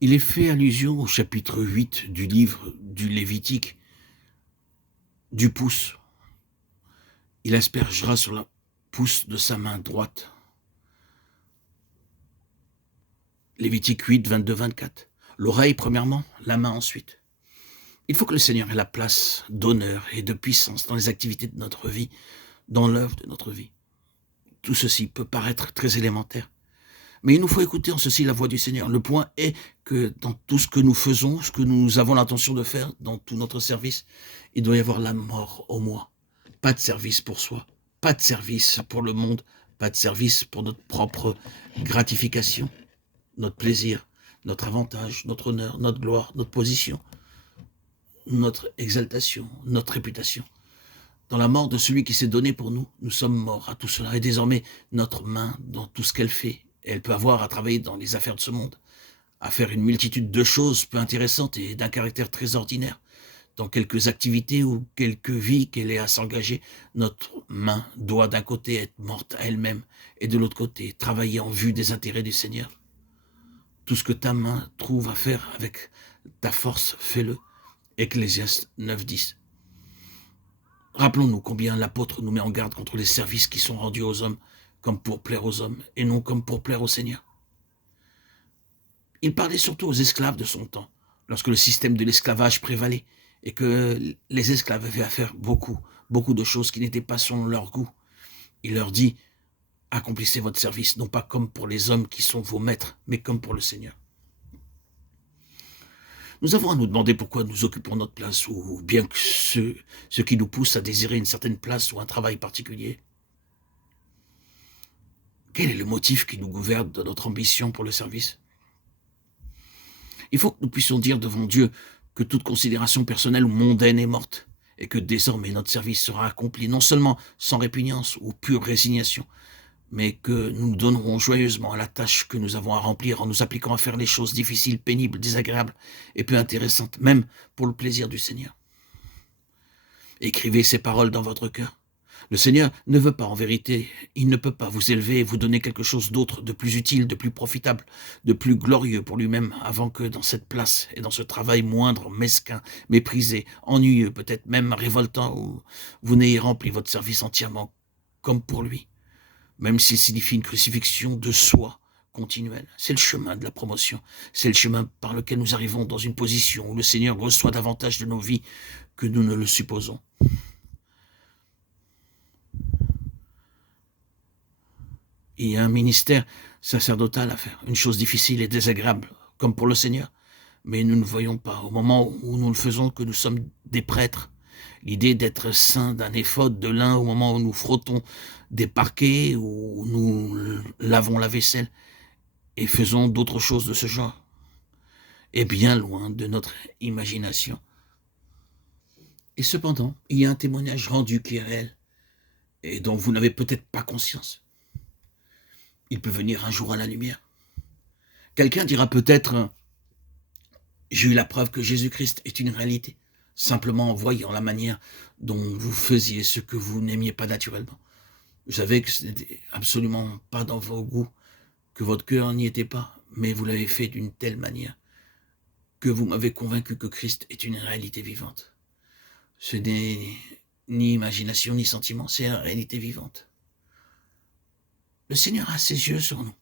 Il est fait allusion au chapitre 8 du livre du Lévitique, du pouce. Il aspergera sur la pouce de sa main droite. Lévitique 8, 22, 24. L'oreille premièrement, la main ensuite. Il faut que le Seigneur ait la place d'honneur et de puissance dans les activités de notre vie, dans l'œuvre de notre vie. Tout ceci peut paraître très élémentaire, mais il nous faut écouter en ceci la voix du Seigneur. Le point est que dans tout ce que nous faisons, ce que nous avons l'intention de faire, dans tout notre service, il doit y avoir la mort au moi. Pas de service pour soi, pas de service pour le monde, pas de service pour notre propre gratification, notre plaisir, notre avantage, notre honneur, notre gloire, notre position, notre exaltation, notre réputation. Dans la mort de celui qui s'est donné pour nous, nous sommes morts à tout cela. Et désormais, notre main, dans tout ce qu'elle fait, elle peut avoir à travailler dans les affaires de ce monde, à faire une multitude de choses peu intéressantes et d'un caractère très ordinaire. Dans quelques activités ou quelques vies qu'elle ait à s'engager, notre main doit d'un côté être morte à elle-même et de l'autre côté travailler en vue des intérêts du Seigneur. Tout ce que ta main trouve à faire avec ta force, fais-le. Ecclésiaste 9, 10. Rappelons-nous combien l'apôtre nous met en garde contre les services qui sont rendus aux hommes comme pour plaire aux hommes et non comme pour plaire au Seigneur. Il parlait surtout aux esclaves de son temps, lorsque le système de l'esclavage prévalait et que les esclaves avaient à faire beaucoup de choses qui n'étaient pas selon leur goût. Il leur dit, accomplissez votre service, non pas comme pour les hommes qui sont vos maîtres, mais comme pour le Seigneur. Nous avons à nous demander pourquoi nous occupons notre place, ou bien que ce qui nous pousse à désirer une certaine place ou un travail particulier. Quel est le motif qui nous gouverne dans notre ambition pour le service? Il faut que nous puissions dire devant Dieu que toute considération personnelle ou mondaine est morte, et que désormais notre service sera accompli non seulement sans répugnance ou pure résignation, mais que nous nous donnerons joyeusement à la tâche que nous avons à remplir en nous appliquant à faire les choses difficiles, pénibles, désagréables et peu intéressantes, même pour le plaisir du Seigneur. Écrivez ces paroles dans votre cœur. Le Seigneur ne veut pas, en vérité, il ne peut pas vous élever et vous donner quelque chose d'autre, de plus utile, de plus profitable, de plus glorieux pour lui-même, avant que dans cette place et dans ce travail moindre, mesquin, méprisé, ennuyeux, peut-être même révoltant, où vous n'ayez rempli votre service entièrement comme pour lui, même s'il signifie une crucifixion de soi continuelle. C'est le chemin de la promotion, c'est le chemin par lequel nous arrivons dans une position où le Seigneur reçoit davantage de nos vies que nous ne le supposons. Il y a un ministère sacerdotal à faire, une chose difficile et désagréable, comme pour le Seigneur. Mais nous ne voyons pas, au moment où nous le faisons, que nous sommes des prêtres. L'idée d'être saints d'un éphod, de lin, au moment où nous frottons des parquets, où nous lavons la vaisselle, et faisons d'autres choses de ce genre, est bien loin de notre imagination. Et cependant, il y a un témoignage rendu qui est réel, et dont vous n'avez peut-être pas conscience. Il peut venir un jour à la lumière. Quelqu'un dira peut-être, j'ai eu la preuve que Jésus-Christ est une réalité, simplement en voyant la manière dont vous faisiez ce que vous n'aimiez pas naturellement. Vous savez que ce n'était absolument pas dans vos goûts, que votre cœur n'y était pas, mais vous l'avez fait d'une telle manière que vous m'avez convaincu que Christ est une réalité vivante. Ce n'est ni imagination ni sentiment, c'est une réalité vivante. Le Seigneur a ses yeux sur nous.